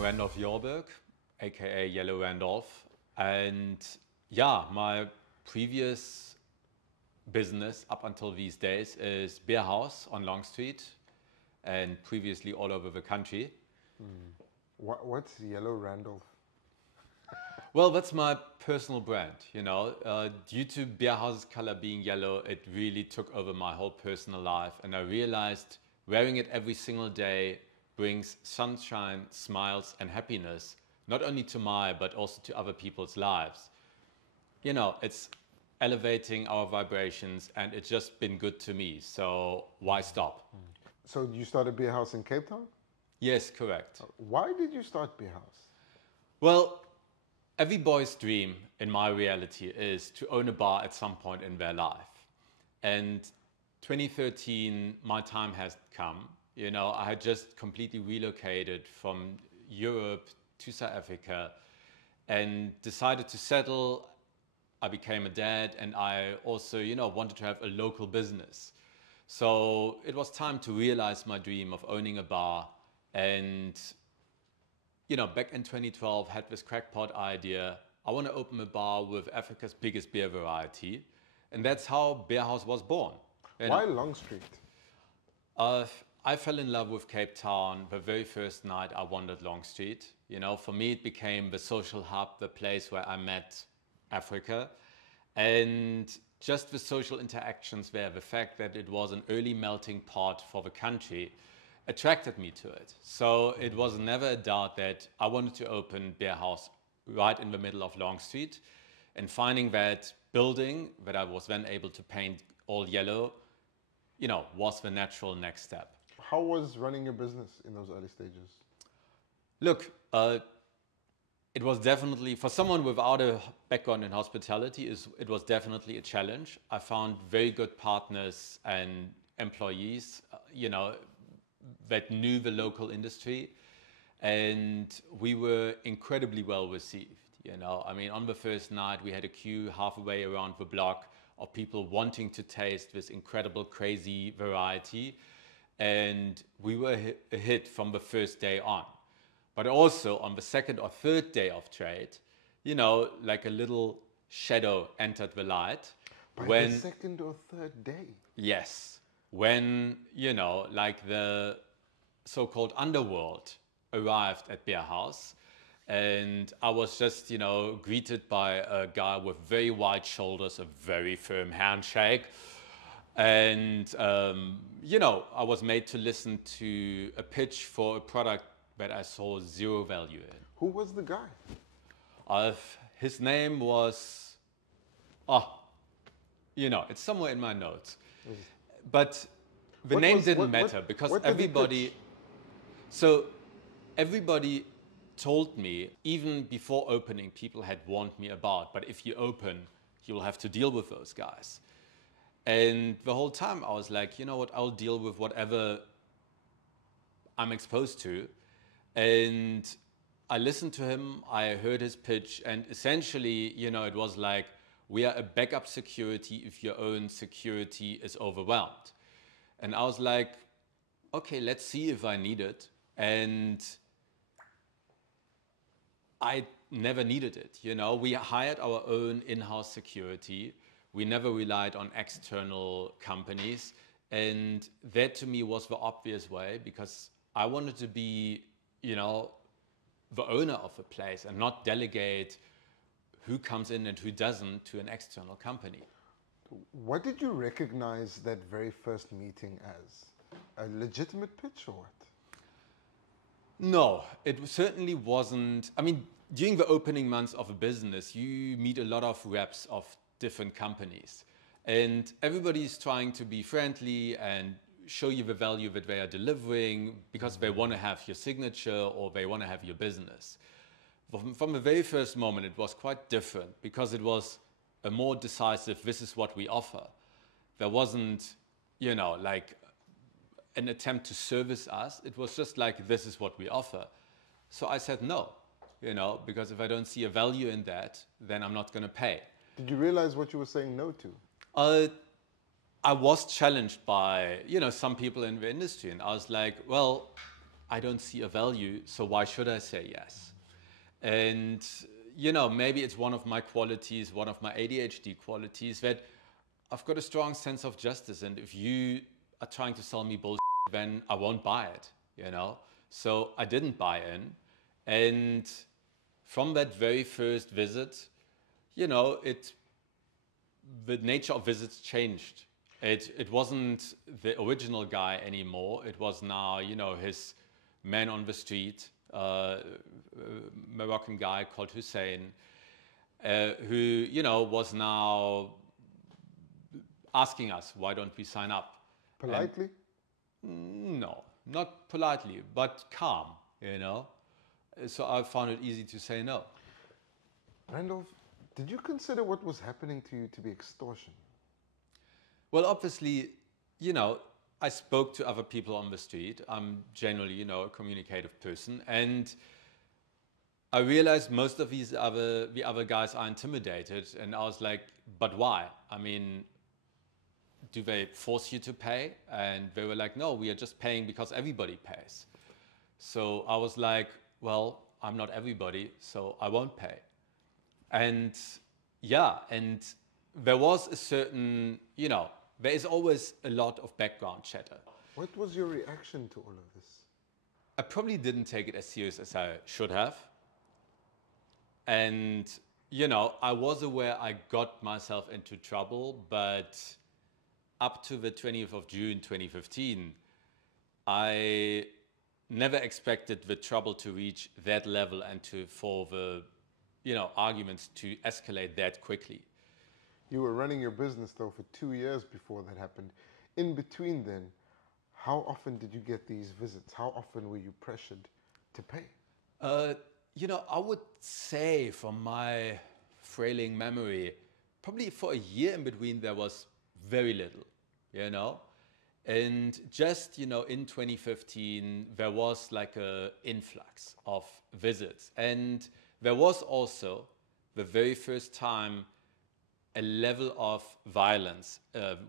Randolf Jorberg, aka Yellow Randolph, and yeah, my previous business up until these days is Beerhouse on Long Street, and previously all over the country. What's Yellow Randolph? Well, that's my personal brand, you know. Due to Beerhouse's color being yellow, it really took over my whole personal life, and I realized wearing it every single day brings sunshine, smiles, and happiness, not only to my, but also to other people's lives. You know, it's elevating our vibrations, and it's just been good to me, so why stop? So you started Beerhouse in Cape Town? Yes, correct. Why did you start Beerhouse? Well, every boy's dream in my reality is to own a bar at some point in their life. And 2013, my time has come. You know, I had just completely relocated from Europe to South Africa and decided to settle. I became a dad, and I also, you know, wanted to have a local business. So it was time to realize my dream of owning a bar. And you know, back in 2012, had this crackpot idea. I want to open a bar with Africa's biggest beer variety. And that's how Beerhouse was born. And Why Long Street? I fell in love with Cape Town the very first night I wandered Long Street. You know, for me, it became the social hub, the place where I met Africa. And just the social interactions there, the fact that it was an early melting pot for the country, attracted me to it. So it was never a doubt that I wanted to open Beerhouse right in the middle of Long Street, and finding that building that I was then able to paint all yellow, you know, was the natural next step. How was running your business in those early stages? Look, it was definitely, for someone without a background in hospitality, it was definitely a challenge. I found very good partners and employees, you know, that knew the local industry, and we were incredibly well received. You know, I mean, on the first night we had a queue halfway around the block of people wanting to taste this incredible, crazy variety, and we were a hit from the first day on. But also on the second or third day of trade, you know, like a little shadow entered the light. By the second or third day? Yes. When, you know, like the so-called underworld arrived at Beerhouse, and I was just, you know, greeted by a guy with very wide shoulders, a very firm handshake, and, you know, I was made to listen to a pitch for a product that I saw zero value in. Who was the guy? His name was, you know, it's somewhere in my notes. But the name didn't matter because everybody, so everybody told me, even before opening, people had warned me about, but if you open, you'll have to deal with those guys. And the whole time I was like, you know what, I'll deal with whatever I'm exposed to. And I listened to him, I heard his pitch, and essentially, you know, it was like, we are a backup security if your own security is overwhelmed. And I was like, okay, let's see if I need it. And I never needed it. You know, we hired our own in-house security. We never relied on external companies. And that to me was the obvious way, because I wanted to be, you know, the owner of a place and not delegate who comes in and who doesn't to an external company. What did you recognize that very first meeting as? A legitimate pitch or what? No, it certainly wasn't. I mean, during the opening months of a business, you meet a lot of reps of different companies, and everybody's trying to be friendly and show you the value that they are delivering because they want to have your signature or they want to have your business. From the very first moment, it was quite different because it was a more decisive, this is what we offer. There wasn't, you know, like an attempt to service us. It was just like, this is what we offer. So I said no, you know, because if I don't see a value in that, then I'm not going to pay. Did you realize what you were saying no to? I was challenged by, you know, some people in the industry, and I was like, well, I don't see a value, so why should I say yes? And, you know, maybe it's one of my qualities, one of my ADHD qualities, that I've got a strong sense of justice. And if you are trying to sell me bullshit, then I won't buy it, you know? So I didn't buy in. And from that very first visit, you know, the nature of visits changed. It wasn't the original guy anymore. It was now, you know, his man on the street, Moroccan guy called Hussein, who, you know, was now asking us, why don't we sign up? Politely? No, not politely, but calm, you know. So I found it easy to say no. Randolph, did you consider what was happening to you to be extortion? Well, obviously, you know, I spoke to other people on the street. I'm generally, you know, a communicative person. And I realized most of the other guys are intimidated. And I was like, but why? I mean, do they force you to pay? And they were like, no, we are just paying because everybody pays. So I was like, well, I'm not everybody, so I won't pay. And yeah, and there was a certain, you know, there is always a lot of background chatter. What was your reaction to all of this? I probably didn't take it as serious as I should have. And, you know, I was aware I got myself into trouble, but up to the 20th of June 2015, I never expected the trouble to reach that level and for the, you know, arguments to escalate that quickly. You were running your business, though, for 2 years before that happened. In between then, how often did you get these visits? How often were you pressured to pay? You know, I would say from my frailing memory, probably for a year in between, there was very little, you know? And just, you know, in 2015, there was like an influx of visits. And there was also, the very first time, a level of violence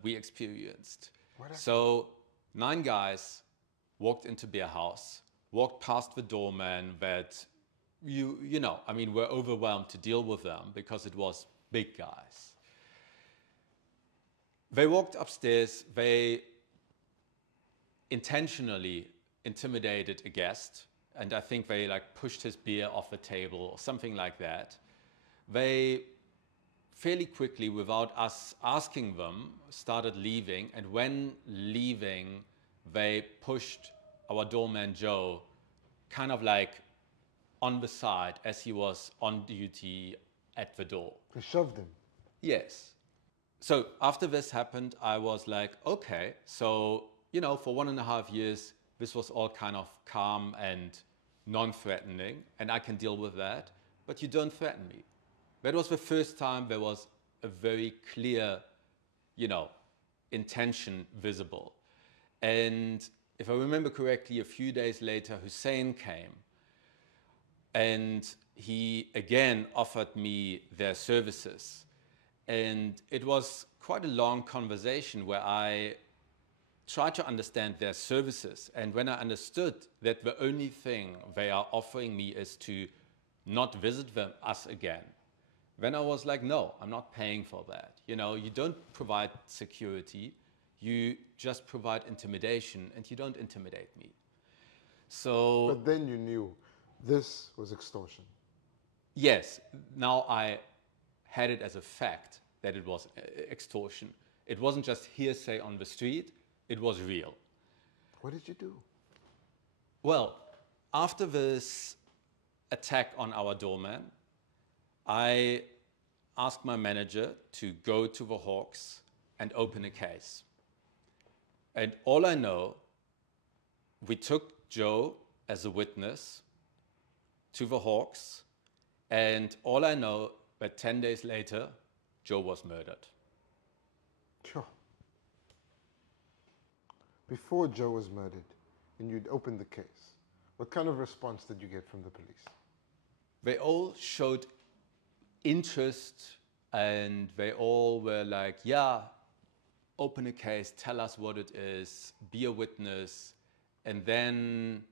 we experienced. So 9 guys walked into Beerhouse, walked past the doorman that, you know, I mean, we're overwhelmed to deal with them because it was big guys. They walked upstairs, they intentionally intimidated a guest, and I think they like pushed his beer off the table or something like that. They fairly quickly, without us asking them, started leaving, and when leaving, they pushed our doorman Joe kind of like on the side as he was on duty at the door. They shoved him? Yes. So after this happened, I was like, okay, so, you know, for 1.5 years, this was all kind of calm and non-threatening, and I can deal with that, but you don't threaten me. That was the first time there was a very clear, you know, intention visible. And if I remember correctly, a few days later, Hussein came, and he again offered me their services. And it was quite a long conversation where I tried to understand their services. And when I understood that the only thing they are offering me is to not visit us again, then I was like, no, I'm not paying for that. You know, you don't provide security, you just provide intimidation, and you don't intimidate me. So, but then you knew this was extortion. Yes, now I had it as a fact that it was extortion. It wasn't just hearsay on the street, it was real. What did you do? Well, after this attack on our doorman, I asked my manager to go to the Hawks and open a case. And all I know, we took Joe as a witness to the Hawks, and all I know that 10 days later, Joe was murdered. Sure. Before Joe was murdered and you'd opened the case, what kind of response did you get from the police? They all showed interest, and they all were like, yeah, open a case, tell us what it is, be a witness. And then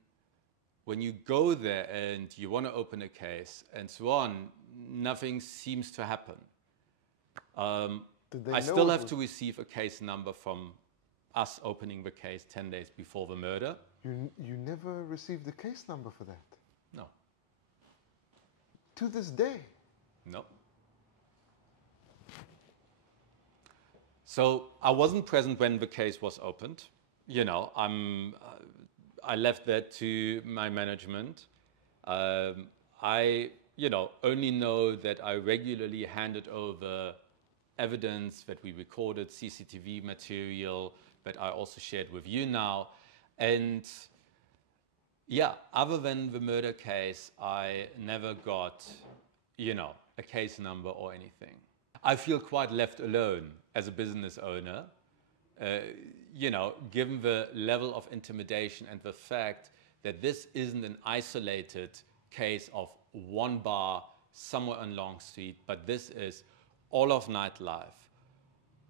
when you go there and you want to open a case and so on, nothing seems to happen. I still have to receive a case number from us opening the case 10 days before the murder. You never received the case number for that? No. To this day? No. So I wasn't present when the case was opened. You know, I left that to my management. I, only know that I regularly handed over evidence that we recorded, CCTV material that I also shared with you now. And yeah, other than the murder case, I never got, a case number or anything. I feel quite left alone as a business owner, given the level of intimidation and the fact that this isn't an isolated case of one bar somewhere on Long Street, but this is all of nightlife,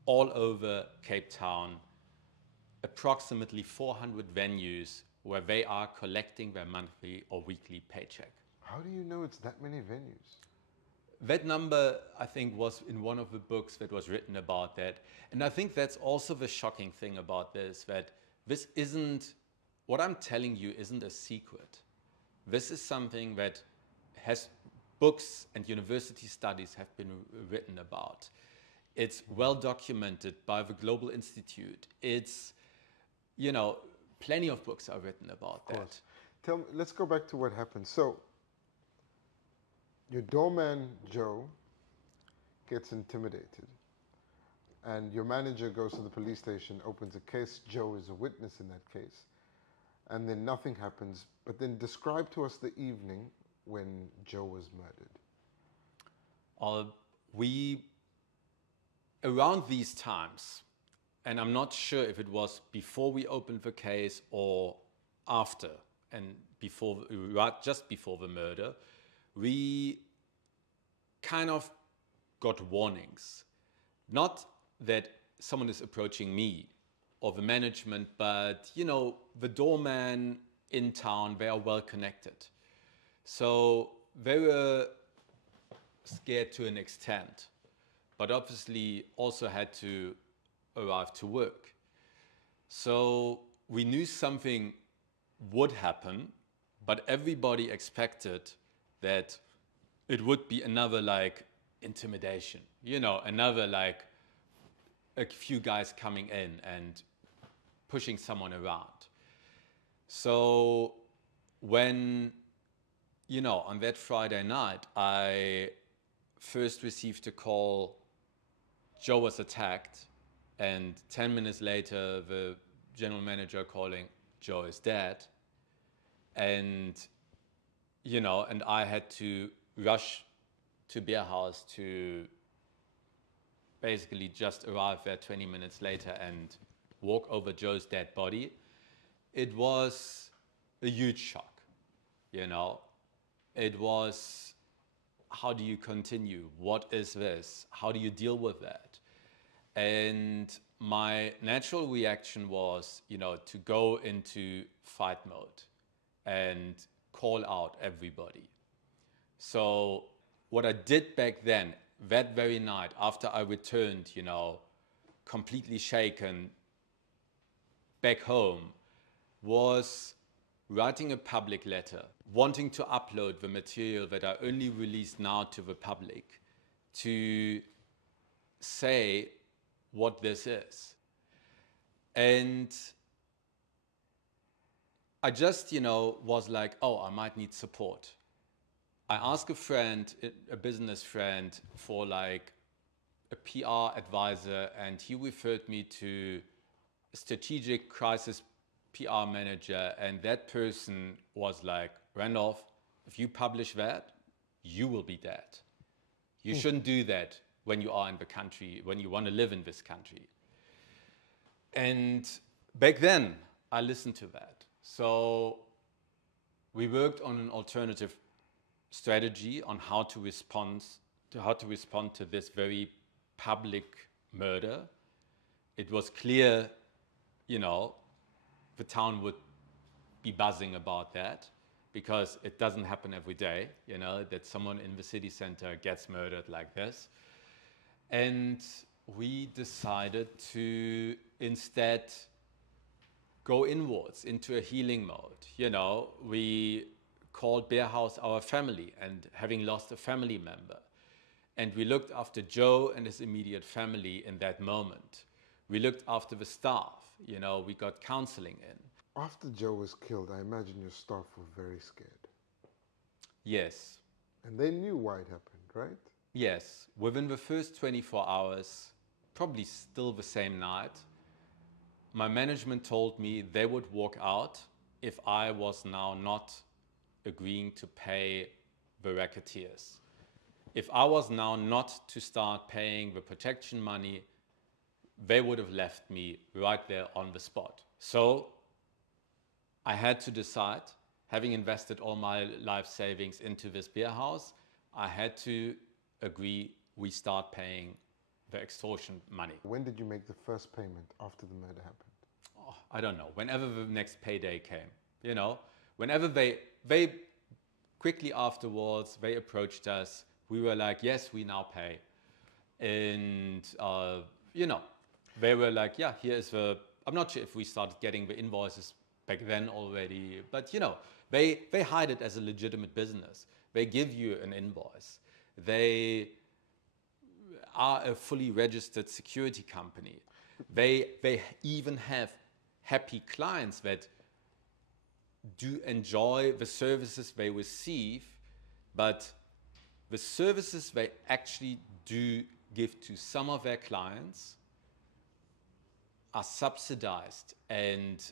all over Cape Town, approximately 400 venues where they are collecting their monthly or weekly paycheck. How do you know it's that many venues? That number, I think, was in one of the books that was written about that. And I think that's also the shocking thing about this, that this isn't, what I'm telling you isn't a secret. This is something that has books and university studies have been written about. It's well documented by the Global Institute. It's, plenty of books are written about that. Tell me, let's go back to what happened. So, your doorman, Joe, gets intimidated. And your manager goes to the police station, opens a case. Joe is a witness in that case. And then nothing happens. But then describe to us the evening when Joe was murdered. Around these times, and I'm not sure if it was before we opened the case or after, and just before the murder, we kind of got warnings. Not that someone is approaching me or the management, but, the doorman in town, they are well connected. So they were scared to an extent, but obviously also had to arrive to work. So we knew something would happen, but everybody expected that it would be another intimidation, another a few guys coming in and pushing someone around. So when, on that Friday night, I first received a call, Joe was attacked, and 10 minutes later, the general manager calling, Joe is dead. And, and I had to rush to Beerhouse to basically just arrive there 20 minutes later and walk over Joe's dead body. It was a huge shock, It was, how do you continue? What is this? How do you deal with that? And my natural reaction was, to go into fight mode and call out everybody. So what I did back then, that very night, after I returned, completely shaken back home, was writing a public letter, wanting to upload the material that I only released now to the public, to say what this is. And I just, was like, I might need support. I asked a friend, a business friend, for a PR advisor, and he referred me to a strategic crisis PR manager, and that person was like, Randolf, if you publish that, you will be dead. You shouldn't do that when you are in the country, when you want to live in this country. And back then, I listened to that. So we worked on an alternative strategy on how to respond to this very public murder. It was clear, the town would be buzzing about that. because it doesn't happen every day, you know, that someone in the city center gets murdered like this. And we decided to instead go inwards into a healing mode. You know, we called Beerhouse our family, and having lost a family member. And we looked after Joe and his immediate family in that moment. We looked after the staff, you know, we got counseling in. After Joe was killed, I imagine your staff were very scared. Yes. And they knew why it happened, right? Yes. Within the first 24 hours, probably still the same night, my management told me they would walk out if I was now not agreeing to pay the racketeers. If I was now not to start paying the protection money, they would have left me right there on the spot. So I had to decide, having invested all my life savings into this Beerhouse, I had to agree we start paying the extortion money. When did you make the first payment after the murder happened? Oh, I don't know, whenever the next payday came, you know, whenever they quickly afterwards, they approached us. We were like, yes, we now pay. And, you know, they were like, yeah, here's the, I'm not sure if we started getting the invoices back then already, but, you know, they hide it as a legitimate business. They give you an invoice. They are a fully registered security company. They even have happy clients that do enjoy the services they receive, but the services they actually do give to some of their clients are subsidized, and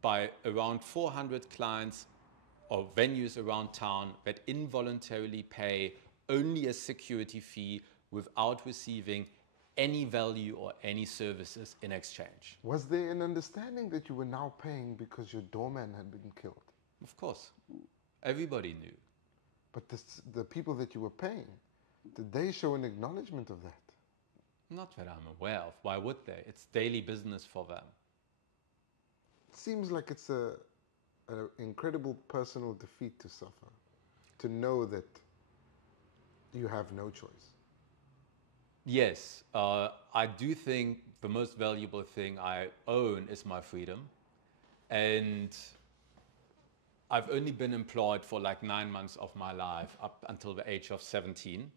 by around 400 clients or venues around town that involuntarily pay only a security fee without receiving any value or any services in exchange. Was there an understanding that you were now paying because your doorman had been killed? Of course. Everybody knew. But the people that you were paying, did they show an acknowledgement of that? Not that I'm aware of. Why would they? It's daily business for them. It seems like it's an incredible personal defeat to suffer, to know that you have no choice. Yes, I do think the most valuable thing I own is my freedom. And I've only been employed for like 9 months of my life, up until the age of 17.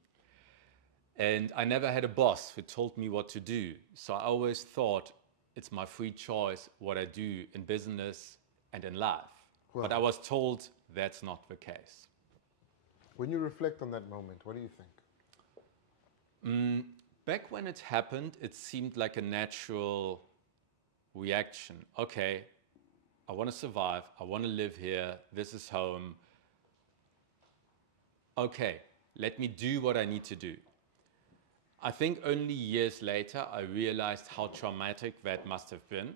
And I never had a boss who told me what to do. So I always thought it's my free choice what I do in business and in life. Well, but I was told that's not the case. When you reflect on that moment, what do you think? Back when it happened, it seemed like a natural reaction. Okay, I want to survive. I want to live here. This is home. Okay, let me do what I need to do. I think only years later, I realized how traumatic that must have been,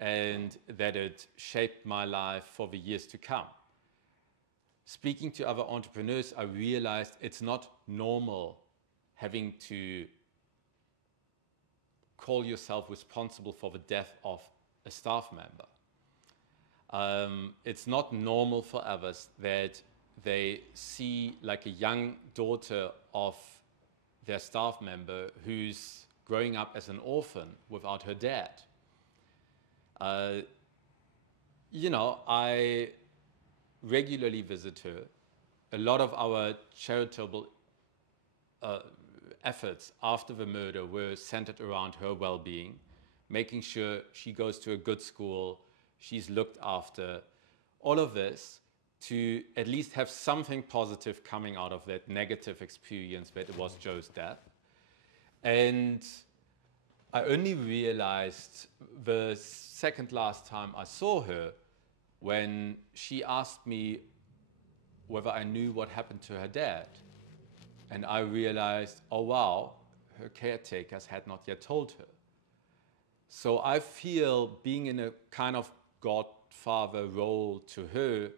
and that it shaped my life for the years to come. Speaking to other entrepreneurs, I realized it's not normal having to call yourself responsible for the death of a staff member. It's not normal for others that they see like a young daughter of their staff member who's growing up as an orphan without her dad. You know, I regularly visit her. A lot of our charitable efforts after the murder were centered around her well-being, making sure she goes to a good school, she's looked after, all of this to at least have something positive coming out of that negative experience that it was Joe's death. And I only realized the second last time I saw her when she asked me whether I knew what happened to her dad. And I realized, oh wow, her caretakers had not yet told her. So I feel, being in a kind of godfather role to her,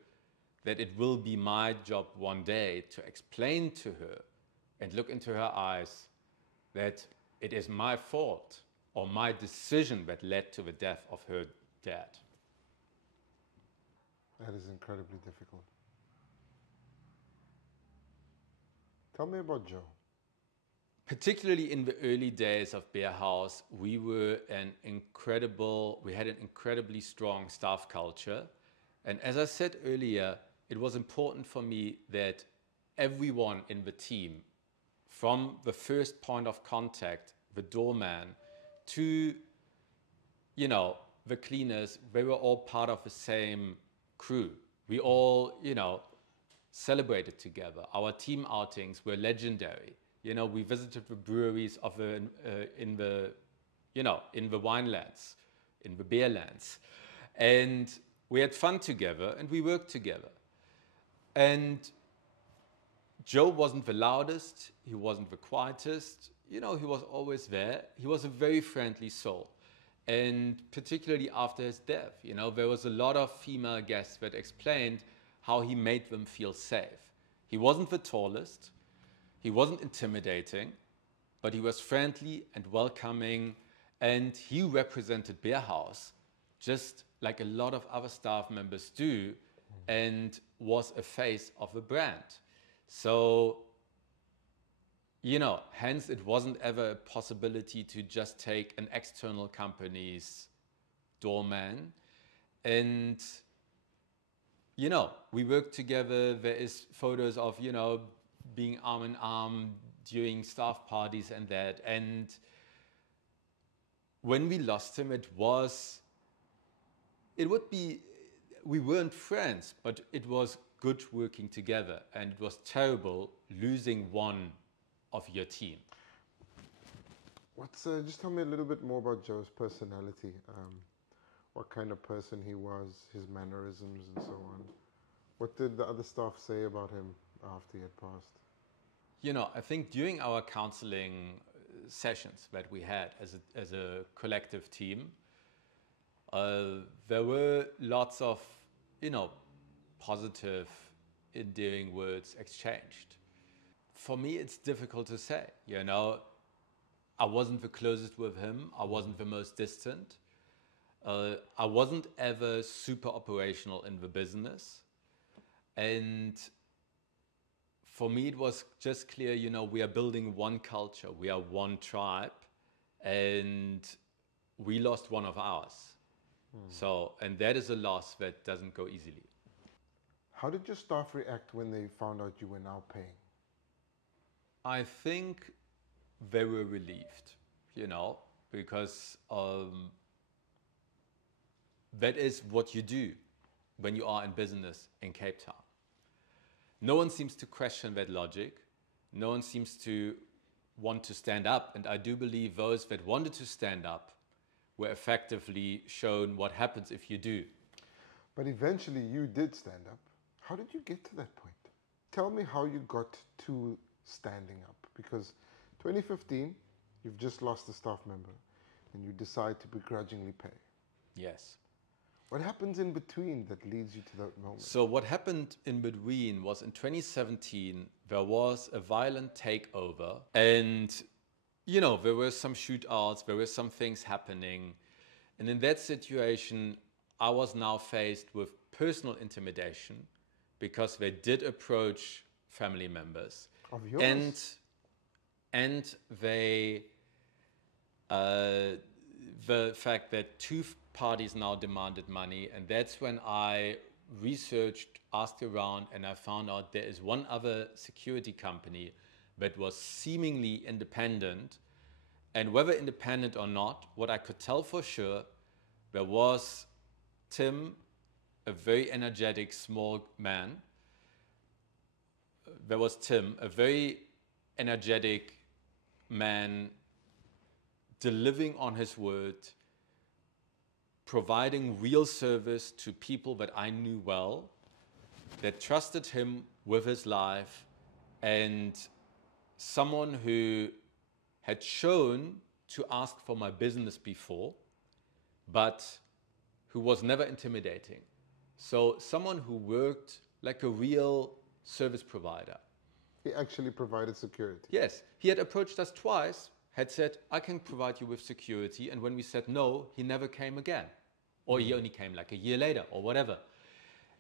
that it will be my job one day to explain to her and look into her eyes that it is my fault or my decision that led to the death of her dad. That is incredibly difficult. Tell me about Joe. Particularly in the early days of Beerhouse, we had an incredibly strong staff culture. And as I said earlier, it was important for me that everyone in the team, from the first point of contact, the doorman, to, the cleaners, they were all part of the same crew. We all, celebrated together. Our team outings were legendary. We visited the breweries in the winelands, in the beer lands. And we had fun together and we worked together. And Joe wasn't the loudest, he wasn't the quietest, he was always there. He was a very friendly soul. And particularly after his death, there was a lot of female guests that explained how he made them feel safe. He wasn't the tallest, he wasn't intimidating, but he was friendly and welcoming, and he represented Beerhouse just like a lot of other staff members do, and was a face of the brand. So, hence it wasn't ever a possibility to just take an external company's doorman. And, we worked together. There is photos of, being arm in arm during staff parties and that. And when we lost him, we weren't friends, but it was good working together, and it was terrible losing one of your team. Just tell me a little bit more about Joe's personality. What kind of person he was, his mannerisms and so on. What did the other staff say about him after he had passed? I think during our counseling sessions that we had as a collective team, there were lots of, positive, endearing words exchanged. For me, it's difficult to say, I wasn't the closest with him. I wasn't the most distant. I wasn't ever super operational in the business. And for me, it was just clear, we are building one culture. We are one tribe. And we lost one of ours. So, and that is a loss that doesn't go easily. How did your staff react when they found out you were now paying? I think they were relieved, because that is what you do when you are in business in Cape Town. No one seems to question that logic. No one seems to want to stand up. And I do believe those that wanted to stand up were effectively shown what happens if you do. But eventually you did stand up. How did you get to that point? Tell me how you got to standing up. Because 2015, you've just lost a staff member and you decide to begrudgingly pay. Yes. What happens in between that leads you to that moment? So what happened in between was in 2017, there was a violent takeover, and there were some shootouts, there were some things happening. And in that situation, I was now faced with personal intimidation because they did approach family members. Of yours? And they, the fact that two parties now demanded money. And that's when I researched, asked around, and I found out there is one other security company that was seemingly independent. And whether independent or not, what I could tell for sure, there was Tim, a very energetic small man. There was Tim, a very energetic man, delivering on his word, providing real service to people that I knew well, that trusted him with his life, and someone who had shown to ask for my business before, but who was never intimidating. So someone who worked like a real service provider. He actually provided security. Yes, he had approached us twice, had said, I can provide you with security. And when we said no, he never came again. Or he only came like a year later or whatever.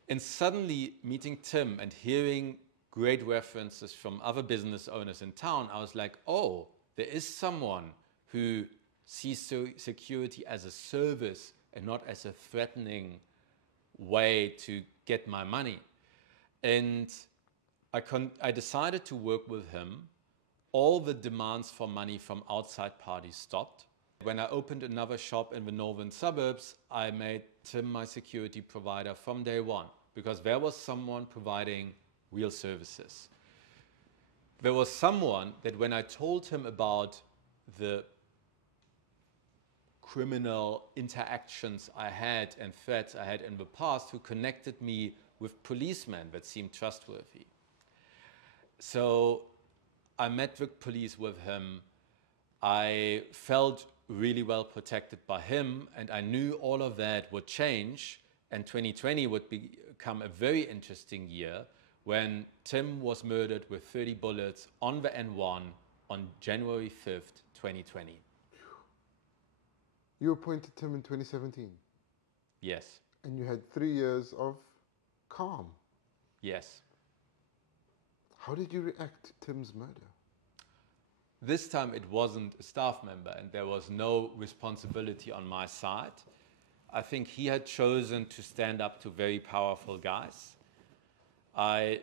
And suddenly meeting Tim and hearing great references from other business owners in town, I was like, oh, there is someone who sees security as a service and not as a threatening way to get my money. And I decided to work with him. All the demands for money from outside parties stopped. When I opened another shop in the northern suburbs, I made Tim my security provider from day one, because there was someone providing real services. There was someone that when I told him about the criminal interactions I had and threats I had in the past, who connected me with policemen that seemed trustworthy. So I met the police with him. I felt really well protected by him, and I knew all of that would change, and 2020 would become a very interesting year when Tim was murdered with 30 bullets on the N1 on January 5th, 2020. You appointed Tim in 2017? Yes. And you had 3 years of calm? Yes. How did you react to Tim's murder? This time it wasn't a staff member and there was no responsibility on my side. I think he had chosen to stand up to very powerful guys. I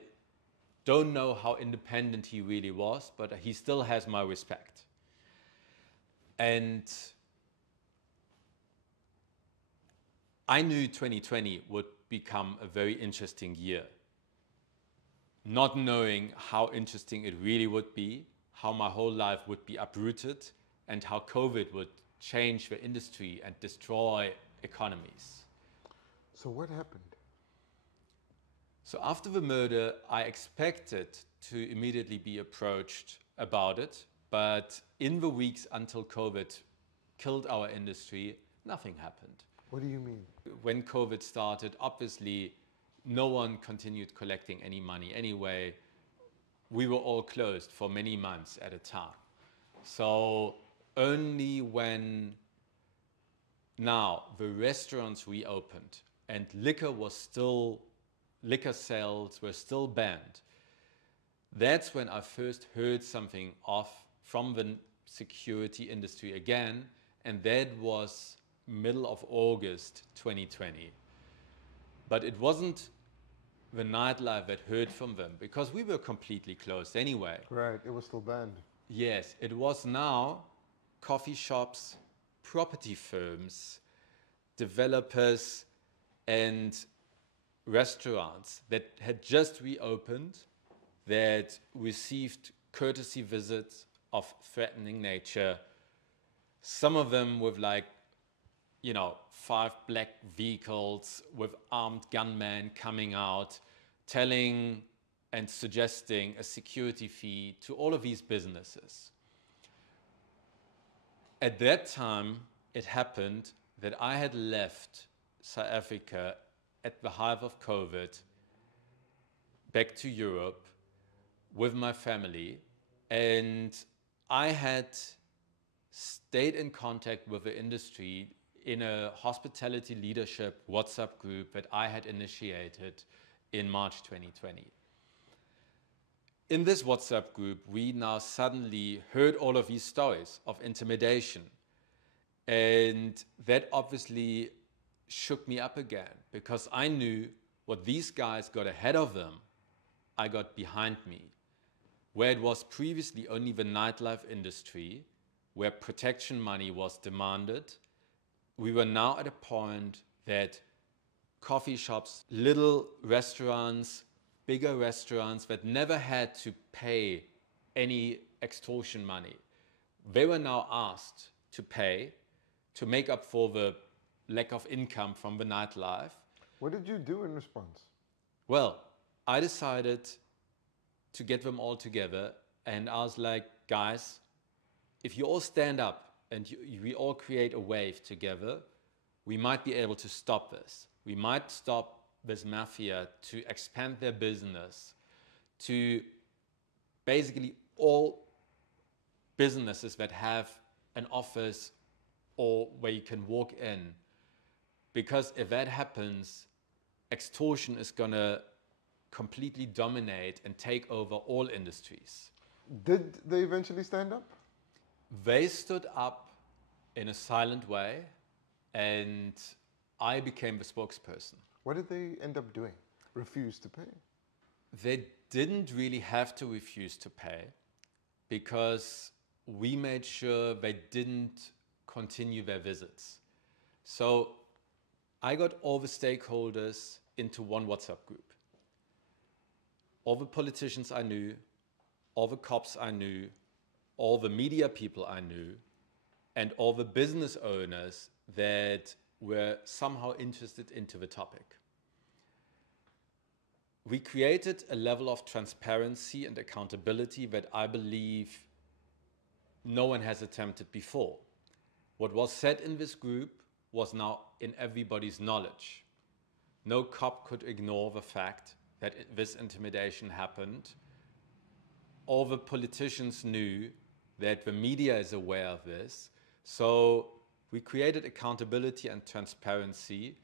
don't know how independent he really was, but he still has my respect. And I knew 2020 would become a very interesting year. Not knowing how interesting it really would be, how my whole life would be uprooted, and how COVID would change the industry and destroy economies. So what happened? So after the murder, I expected to immediately be approached about it, but in the weeks until COVID killed our industry, nothing happened. What do you mean? When COVID started, obviously, no one continued collecting any money anyway. We were all closed for many months at a time. So only when now the restaurants reopened and liquor sales were still banned, that's when I first heard something from the security industry again, and that was middle of August 2020. But it wasn't the nightlife that heard from them, because we were completely closed anyway. Right, it was still banned. Yes, it was now coffee shops, property firms, developers, and restaurants that had just reopened, that received courtesy visits of threatening nature. Some of them with 5 black vehicles with armed gunmen coming out, telling and suggesting a security fee to all of these businesses. At that time, it happened that I had left South Africa at the height of COVID, back to Europe with my family, and I had stayed in contact with the industry in a hospitality leadership WhatsApp group that I had initiated in March 2020. In this WhatsApp group, we now suddenly heard all of these stories of intimidation. And that obviously shook me up again, because I knew what these guys got ahead of them, I got behind me. Where it was previously only the nightlife industry, where protection money was demanded, we were now at a point that coffee shops, little restaurants, bigger restaurants that never had to pay any extortion money, they were now asked to pay to make up for the lack of income from the nightlife. What did you do in response? Well, I decided to get them all together, and I was like, guys, if you all stand up and we all create a wave together, we might be able to stop this. We might stop this mafia to expand their business to basically all businesses that have an office or where you can walk in. Because if that happens, extortion is going to completely dominate and take over all industries. Did they eventually stand up? They stood up in a silent way, and I became the spokesperson. What did they end up doing? Refuse to pay? They didn't really have to refuse to pay because we made sure they didn't continue their visits. So I got all the stakeholders into one WhatsApp group. All the politicians I knew, all the cops I knew, all the media people I knew, and all the business owners that were somehow interested into the topic. We created a level of transparency and accountability that I believe no one has attempted before. What was said in this group was now in everybody's knowledge. No cop could ignore the fact that this intimidation happened. All the politicians knew that the media is aware of this. So we created accountability and transparency,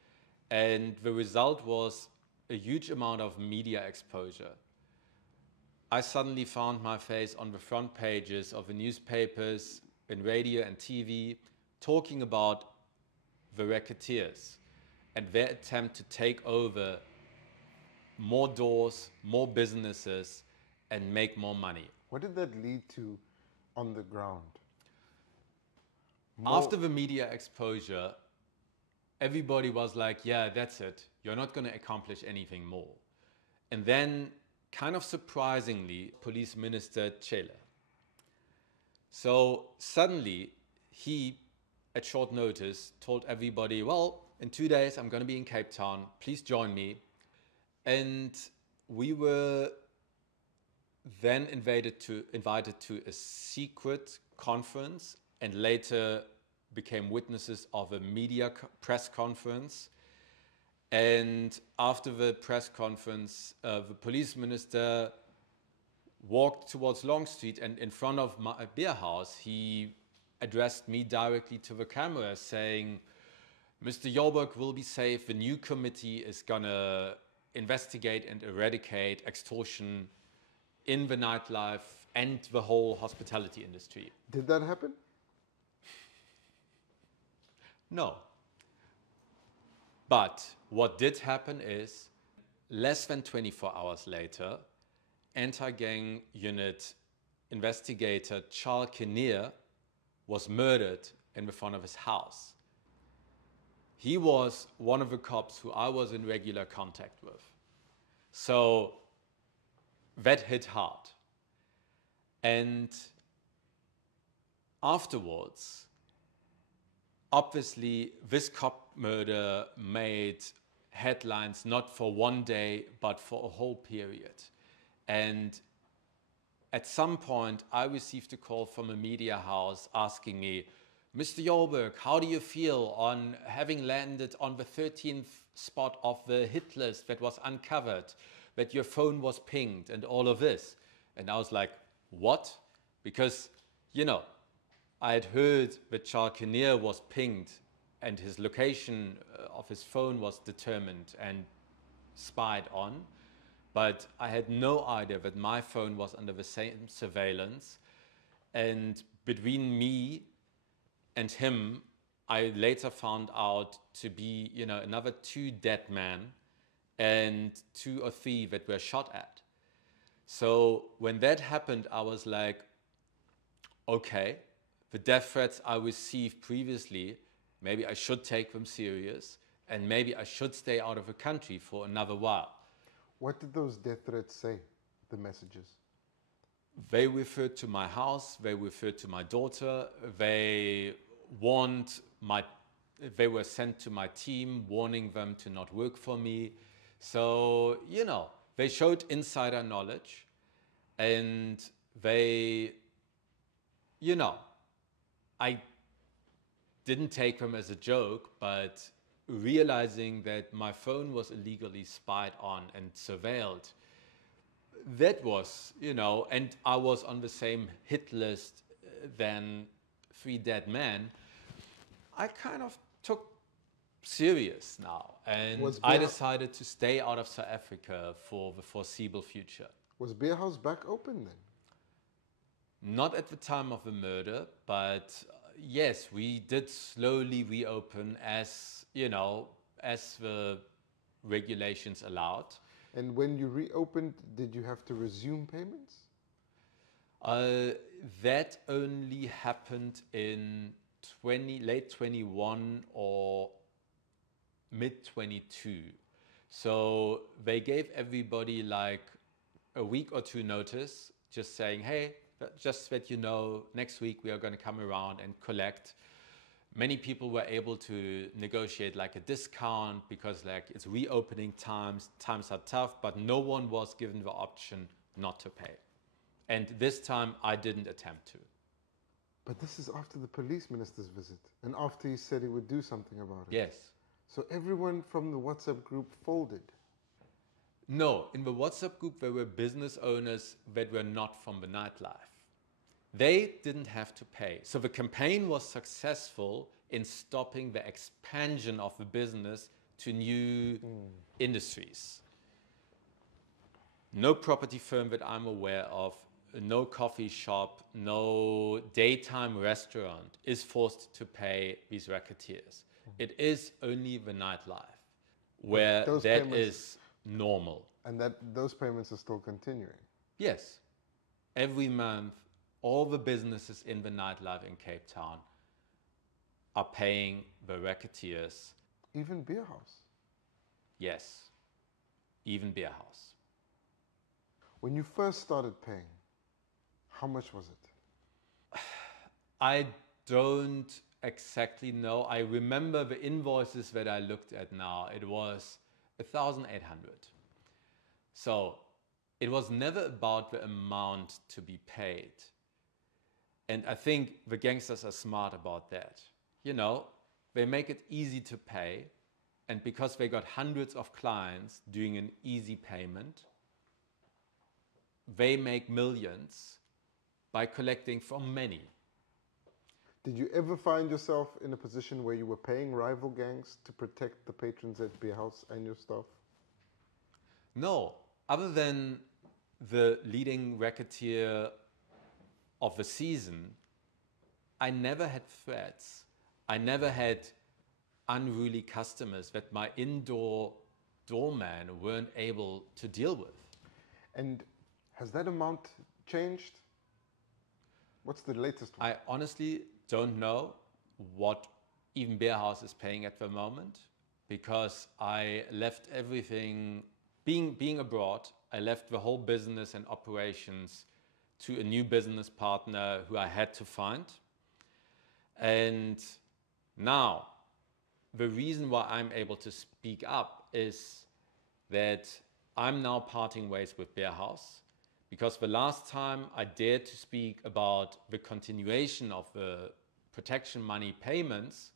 and the result was a huge amount of media exposure. I suddenly found my face on the front pages of the newspapers, in radio and TV, talking about the racketeers and their attempt to take over more doors, more businesses, and make more money. What did that lead to on the ground? After the media exposure, everybody was like, yeah, that's it. You're not going to accomplish anything more. And then, kind of surprisingly, Police Minister Chele. So suddenly, he, at short notice, told everybody, well, in 2 days, I'm going to be in Cape Town. Please join me. And we were then invited to a secret conference, and later became witnesses of a media press conference. And after the press conference, the police minister walked towards Long Street, and in front of my Beerhouse, he addressed me directly to the camera saying, Mr. Jorberg will be safe. The new committee is going to investigate and eradicate extortion in the nightlife and the whole hospitality industry. Did that happen? No. But what did happen is, less than 24 hours later, anti-gang unit investigator Charles Kinnear was murdered in the front of his house. He was one of the cops who I was in regular contact with. So that hit hard. And afterwards, obviously, this cop murder made headlines not for one day, but for a whole period. And at some point, I received a call from a media house asking me, Mr. Jorberg, how do you feel on having landed on the 13th spot of the hit list that was uncovered, that your phone was pinged and all of this? And I was like, what? Because, you know, I had heard that Charles Kinnear was pinged and his location of his phone was determined and spied on, but I had no idea that my phone was under the same surveillance. And between me and him, I later found out to be, you know, another 2 dead men and 2 or 3 that were shot at. So when that happened, I was like, okay, the death threats I received previously, maybe I should take them serious, and maybe I should stay out of the country for another while. What did those death threats say, the messages? They referred to my house, they referred to my daughter, they were sent to my team, warning them to not work for me. So, you know, they showed insider knowledge, and they, you know, I didn't take them as a joke, but realizing that my phone was illegally spied on and surveilled, that was, you know, and I was on the same hit list than 3 dead men, I kind of took serious now. And Was I Beer- decided to stay out of South Africa for the foreseeable future. Was Beerhouse back open then? Not at the time of the murder, but yes, we did slowly reopen as, you know, as the regulations allowed. And when you reopened, did you have to resume payments? That only happened in late 21 or mid 22. So they gave everybody like a week or two notice, just saying, hey, just that you know, next week we are going to come around and collect. Many people were able to negotiate like a discount because like it's reopening times are tough, but no one was given the option not to pay. And this time I didn't attempt to. But this is after the police minister's visit and after he said he would do something about it. Yes. So everyone from the WhatsApp group folded. No, in the WhatsApp group there were business owners that were not from the nightlife. They didn't have to pay. So the campaign was successful in stopping the expansion of the business to new industries. No property firm that I'm aware of, no coffee shop, no daytime restaurant is forced to pay these racketeers. It is only the nightlife where that is normal. And those payments are still continuing? Yes. Every month, all the businesses in the nightlife in Cape Town are paying the racketeers. Even Beerhouse? Yes. Even Beerhouse. When you first started paying, how much was it? I don't exactly know. I remember the invoices that I looked at now. It was 1,800. So it was never about the amount to be paid. And I think the gangsters are smart about that. You know, they make it easy to pay. And because they got hundreds of clients doing an easy payment, they make millions by collecting from many. Did you ever find yourself in a position where you were paying rival gangs to protect the patrons at Beerhouse and your staff? No, other than the leading racketeer of the season, I never had threats. I never had unruly customers that my indoor doorman weren't able to deal with. And has that amount changed? What's the latest one? I honestly don't know what even Beerhouse is paying at the moment, because I left everything, being abroad, I left the whole business and operations to a new business partner who I had to find. And now, the reason why I'm able to speak up is that I'm now parting ways with Beerhouse, because the last time I dared to speak about the continuation of the protection money payments,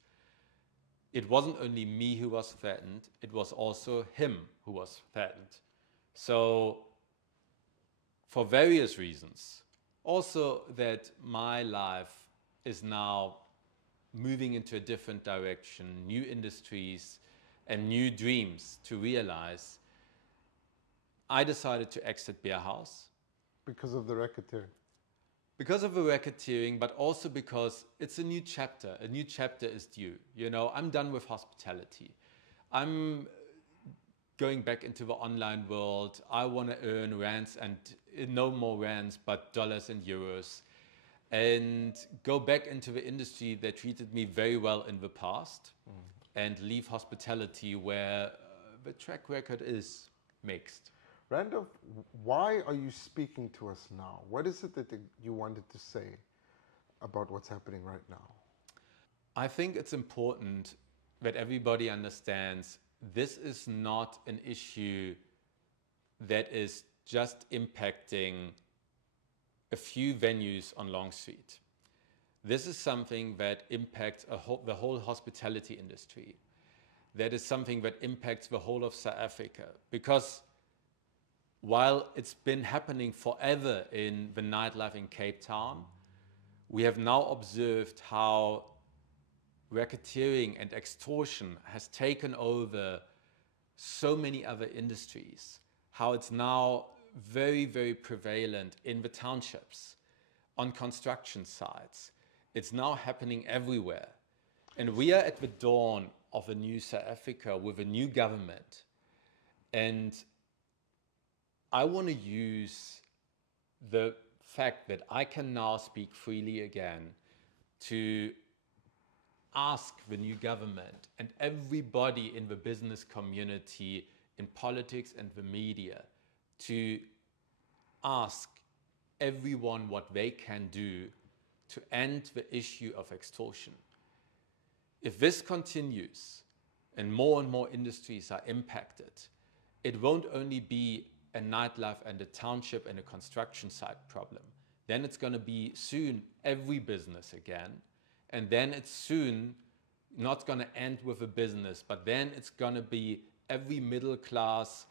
it wasn't only me who was threatened, it was also him who was threatened. So, for various reasons, also that my life is now moving into a different direction, new industries and new dreams to realize, I decided to exit Beerhouse. Because of the racketeer? Because of the racketeering, but also because it's a new chapter. A new chapter is due. You know, I'm done with hospitality. I'm going back into the online world. I want to earn rands and no more rands, but dollars and euros. And go back into the industry that treated me very well in the past and leave hospitality where the track record is mixed. Randolph, why are you speaking to us now? What is it that you wanted to say about what's happening right now? I think it's important that everybody understands this is not an issue that is just impacting a few venues on Long Street. This is something that impacts the whole hospitality industry. That is something that impacts the whole of South Africa, because while it's been happening forever in the nightlife in Cape Town, we have now observed how racketeering and extortion has taken over so many other industries, how it's now very, very prevalent in the townships, on construction sites. It's now happening everywhere. And we are at the dawn of a new South Africa with a new government. And I want to use the fact that I can now speak freely again to ask the new government and everybody in the business community, in politics and the media, to ask everyone what they can do to end the issue of extortion. If this continues and more industries are impacted, it won't only be a nightlife and a township and a construction site problem. Then it's going to be soon every business again. And then it's soon not going to end with a business, but then it's going to be every middle class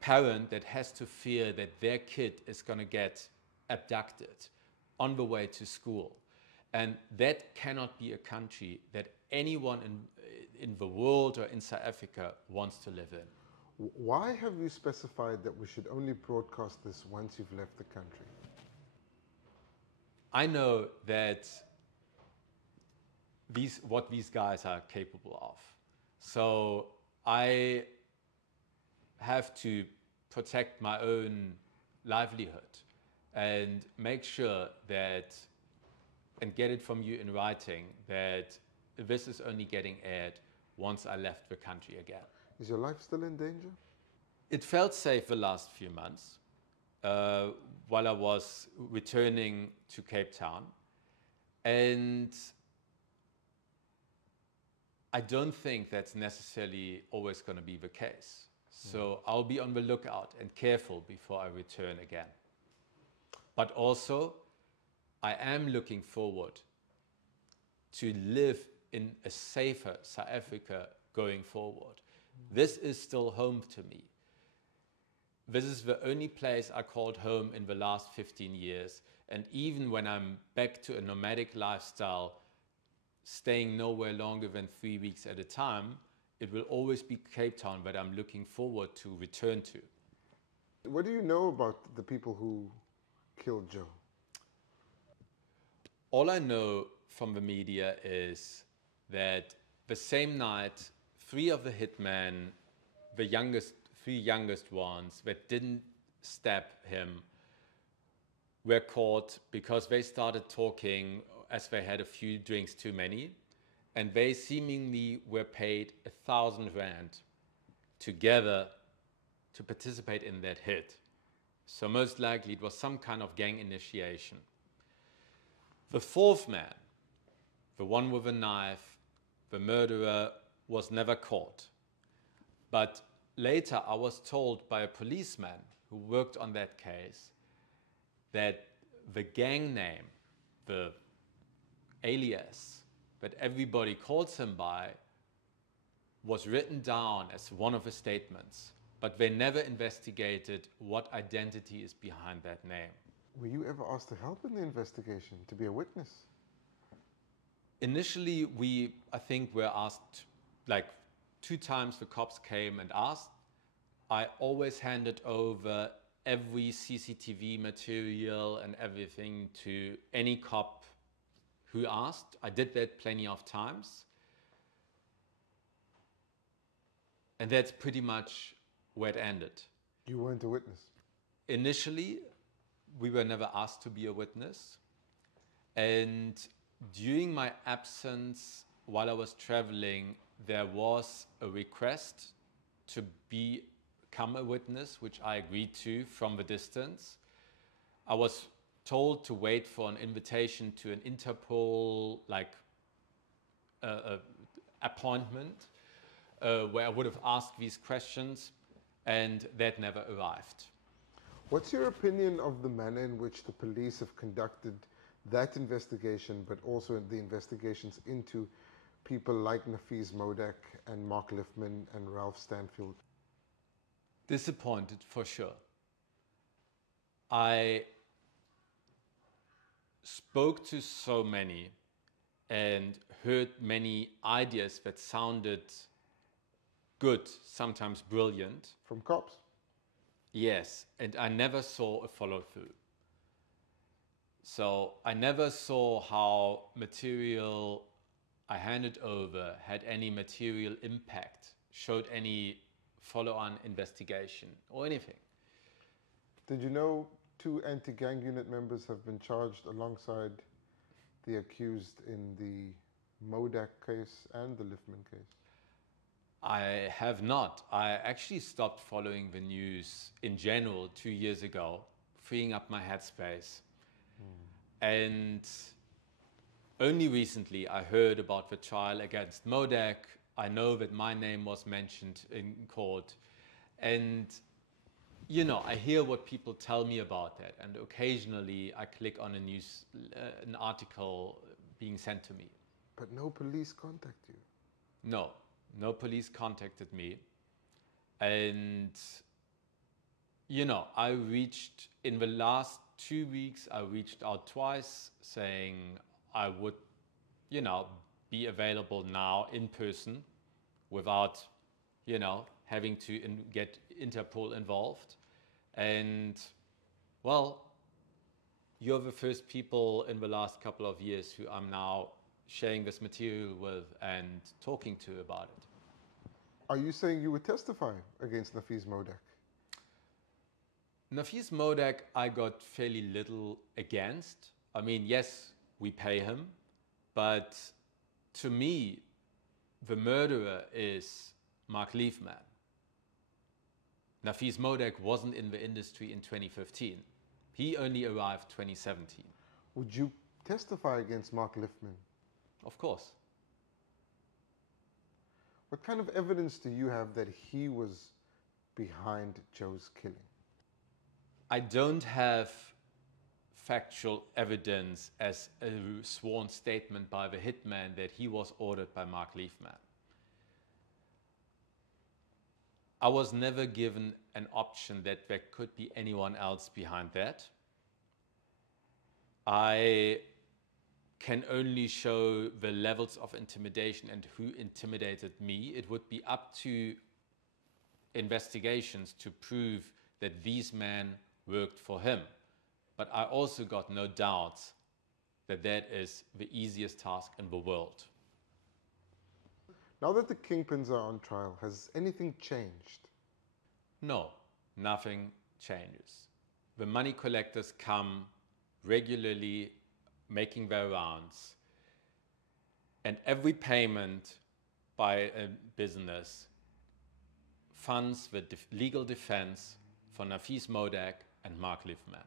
parent that has to fear that their kid is going to get abducted on the way to school. And that cannot be a country that anyone in the world or in South Africa wants to live in. Why have you specified that we should only broadcast this once you've left the country? I know that what these guys are capable of. So I have to protect my own livelihood and make sure that, and get it from you in writing, that this is only getting aired once I left the country again. Is your life still in danger? It felt safe the last few months while I was returning to Cape Town. And I don't think that's necessarily always going to be the case. So I'll be on the lookout and careful before I return again. But also, I am looking forward to live in a safer South Africa going forward. This is still home to me. This is the only place I called home in the last 15 years. And even when I'm back to a nomadic lifestyle, staying nowhere longer than 3 weeks at a time, it will always be Cape Town that I'm looking forward to return to. What do you know about the people who killed Joe? All I know from the media is that the same night, 3 of the hitmen, the three youngest ones that didn't stab him, were caught because they started talking as they had a few drinks too many, and they seemingly were paid 1,000 rand together to participate in that hit. So most likely it was some kind of gang initiation. The 4th man, the one with a knife, the murderer, was never caught. But later I was told by a policeman who worked on that case that the gang name, the alias that everybody calls him by, was written down as one of the statements, but they never investigated what identity is behind that name. Were you ever asked to help in the investigation, to be a witness? Initially, I think were asked, like 2 times the cops came and asked. I always handed over every CCTV material and everything to any cop who asked. I did that plenty of times. And that's pretty much where it ended. You weren't a witness? Initially, we were never asked to be a witness. And during my absence, while I was traveling, there was a request to become a witness, which I agreed to from the distance. I was told to wait for an invitation to an Interpol appointment where I would have asked these questions, and that never arrived. What's your opinion of the manner in which the police have conducted that investigation, but also the investigations into people like Nafees Modak and Mark Liffman and Ralph Stanfield? Disappointed for sure. I spoke to so many and heard many ideas that sounded good, sometimes brilliant. From cops? Yes, and I never saw a follow-through. So I never saw how material I handed over had any material impact, showed any follow-on investigation or anything. Did you know 2 anti-gang unit members have been charged alongside the accused in the Modak case and the Liffman case? I have not. I actually stopped following the news in general 2 years ago, freeing up my headspace. And only recently I heard about the trial against Modak. I know that my name was mentioned in court. And, you know, I hear what people tell me about that. And occasionally I click on an article being sent to me. But no police contact you? No police contacted me. And, you know, in the last 2 weeks, I reached out twice saying I would, you know, be available now in person without, you know, having to get Interpol involved. And, well, you're the first people in the last couple of years who I'm now sharing this material with and talking to about it. Are you saying you would testify against Nafeez Modak? Nafeez Modak, I got fairly little against. I mean, yes, we pay him, but to me, the murderer is Mark Leifman. Nafeez Modak wasn't in the industry in 2015. He only arrived 2017. Would you testify against Mark Liffman? Of course. What kind of evidence do you have that he was behind Joe's killing? I don't have factual evidence as a sworn statement by the hitman that he was ordered by Mark Leifman. I was never given an option that there could be anyone else behind that. I can only show the levels of intimidation and who intimidated me. It would be up to investigations to prove that these men worked for him. But I also got no doubts that that is the easiest task in the world. Now that the kingpins are on trial, has anything changed? No, nothing changes. The money collectors come regularly making their rounds, and every payment by a business funds the legal defense for Nafeez Modak and Mark Liffman.